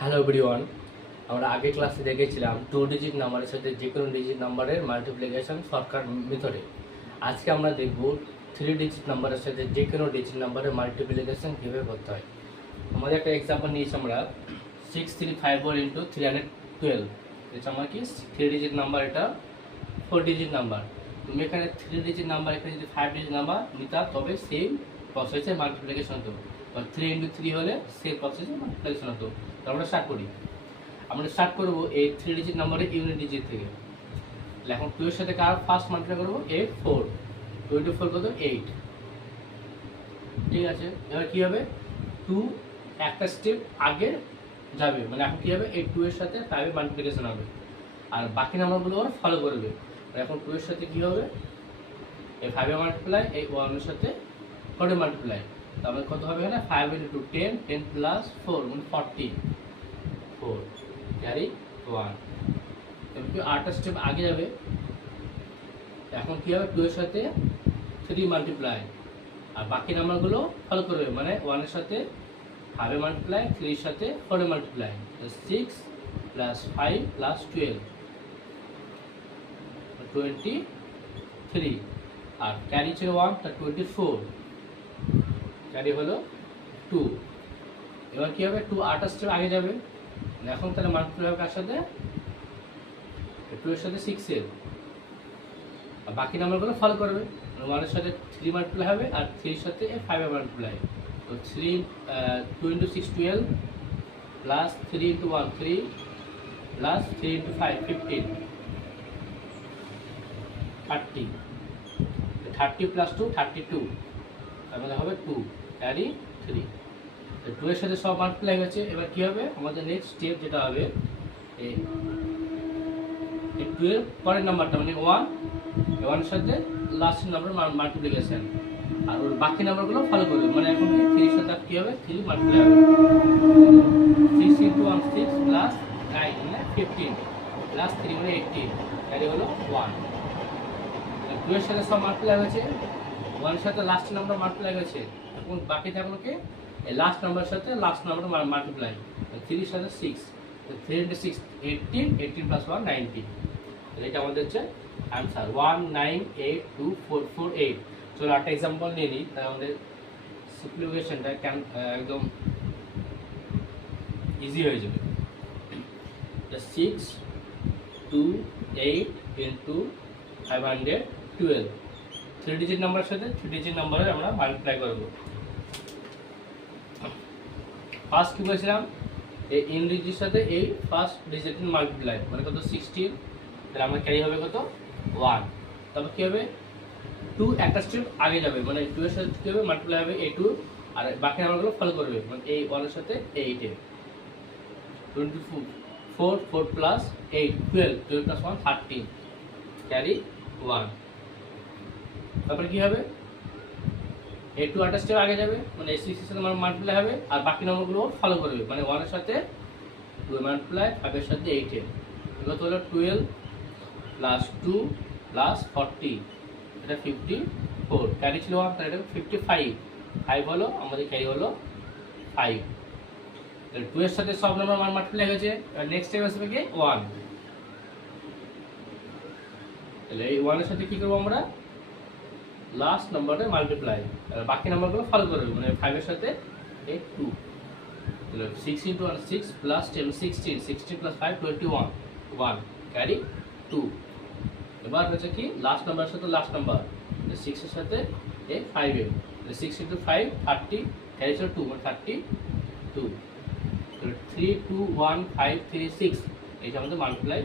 Hello everyone, আমরা আগে ক্লাসে দেখেছিলাম 2 ডিজিট নাম্বারের সাথে যে কোনো ডিজিট নাম্বারের মাল্টিপ্লিকেশন শর্টকাট মেথডে। আজকে আমরা দেখব 3 ডিজিট নাম্বারের সাথে যে কোনো ডিজিট নাম্বারের মাল্টিপ্লিকেশন কীভাবে করতে হয়। আমাদের একটা এক্সাম্পল নিয়েছি আমরা 6354 ইন্টু 312। এটা আমার কি 3 ডিজিট নাম্বার, এটা 4 ডিজিট নাম্বার। তুমি এখানে 3 ডিজিট নাম্বার, এখানে যদি 5 ডিজিট নাম্বার নিতা তবে সেম প্রসেসে মাল্টিপ্লিকেশন হতো, বা 3 ইন্টু 3 হলে সেম প্রসেসে মাল্টিপ্লিকেশন হতো। তো আমরা স্টার্ট করবো এই 3 ডিজিট নাম্বারের ইউনিট ডিজিট থেকে। এখন 2 এর সাথে কার ফার্স্ট মাল্টিপ্লাই করবো? 4 24 কত? 8। ঠিক আছে, এবার কি হবে? 2 একটা স্টেপ আগে যাবে, মানে এখন কি হবে? এই 2 এর সাথে 5 এর মাল্টিপ্লিকেশন হবে, আর বাকি নাম্বারগুলো ওরা ফলো করবে। এখন 2 এর সাথে কি হবে? এই 5 এর মাল্টিপ্লাই, এই 1 এর সাথে 4 এর মাল্টিপ্লাই। তাহলে কত হবে? এখানে 5 ইন্টু 10, 10 প্লাস 4 মানে 40, 4 ক্যারি 1। এবার কি 8টা স্টেপ আগে যাবে। এখন কি হবে? 2 এর সাথে 3 মাল্টিপ্লাই, আর বাকি নাম্বারগুলো ফলো করবে, মানে 1 এর সাথে 5 এর মাল্টিপ্লাই, 3 এর সাথে 4 এর মাল্টিপ্লাই, 6 প্লাস 5 প্লাস 12 23, আর ক্যারি ছিল 1, তা 24, ক্যারি হলো 2। এবার কি হবে? 2 8টা স্টেপ আগে যাবে। এখন তাহলে মাল্টিপ্লাই হবে কার সাথে? 2 এর সাথে 6 এর, আর বাকি নাম্বারগুলো ফলো করবে। 1 এর সাথে 3 মাল্টিপ্লাই হবে, আর 3 এর সাথে 5 এর মাল্টিপ্লাই। তো 2 into 6 12 plus 3 into 1 3 plus 3 into 5 15 30 plus 2 32, তাহলে হবে 2 ক্যারি 3। 2 এর সাথে সব মাল্টিপ্লাই হয়েছে। এবার কি হবে? আমাদের নেক্সট স্টেপ যেটা হবে, এই 2 এর পরের নাম্বারটা মানে 1 এর সাথে লাস্ট নাম্বার মাল্টিপ্লিকেশন, আর ওর বাকি নাম্বারগুলো ফলো করবে। মানে এখন 3 এর সাথে কি হবে? 3 মাল্টিপ্লাই হবে, 6 ইন্টু 1 6 প্লাস 9 মানে 15 প্লাস 3 মানে 18, ক্যারি হলো 1। 2 এর সাথে সব মাল্টিপ্লাই হয়েছে, 1 এর সাথে লাস্ট নাম্বার মাল্টিপ্লাই হয়েছে। এখন বাকি থাকলো কি? এই লাস্ট নাম্বারের সাথে লাস্ট নাম্বার মাল্টিপ্লাই, 3 এর সাথে 6, 3 ইন্টু 6 18, 18 প্লাস 1 19। এটা আমাদের হচ্ছে আনসার 198248। চলো একটা এক্সাম্পল নিয়ে নিই, তাই আমাদের সিম্পলিফিকেশনটা একদম ইজি হয়ে যাবে। 6 2 8 ইন্টু 512, 3 ডিজিট নাম্বারের সাথে 3 ডিজিট নাম্বারের আমরা মাল্টিপ্লাই করব। ফার্স্ট কি বলেছিলাম? এই ইন ডিজিটের সাথে এই ফার্স্ট ডিজিটের মাল্টিপ্লাই, মানে কত? 16। তাহলে আমার ক্যারি হবে কত? 1। তারপর কি হবে? 2 একটা স্টেপ আগে যাবে, মানে 2 এর সাথে কি হবে? মাল্টিপ্লাই হবে এই 2, আর বাকি নাম্বারগুলো ফলো করবে, মানে এই 1 এর সাথে 8 এর 24 4 প্লাস 8 12 12 প্লাস 1 13, ক্যারি 1। তারপরে কি হবে? এই 2 8টা স্টেপ আগে যাবে, মানে এই 6 এর সাথে মাল্টিপ্লাই হবে, আর বাকি নাম্বারগুলো ফলো করবে, মানে 1 এর সাথে 2 মাল্টিপ্লাই, 5 এর সাথে 8 এর। এবার হলো 12 প্লাস 2 প্লাস 40, এটা 54, ক্যারি ছিল 1, তাহলে এটা 55 5 হলো আমাদের, ক্যারি হলো 5। তাহলে 2 এর সাথে সব নাম্বার মাল্টিপ্লাই হয়েছে। নেক্সট স্টেপ আসবে কি? 1। তাহলে এই 1 এর সাথে কি করব আমরা? লাস্ট নাম্বারটা মাল্টিপ্লাই, আর বাকি নাম্বারগুলো ফলো করবে, মানে 5 এর সাথে 8 2। তাহলে 6 ইন্টু 1 6 প্লাস 10 16, 16 প্লাস 5 21 1, ক্যারি 2। এবার হচ্ছে কি? লাস্ট নাম্বারের সাথে লাস্ট নাম্বার, 6 এর সাথে 5 এর, 6 ইন্টু 5 30, ক্যারি ছিল 2 মানে 32। 3 2 1 5 3 6, এইটা আমাদের মাল্টিপ্লাই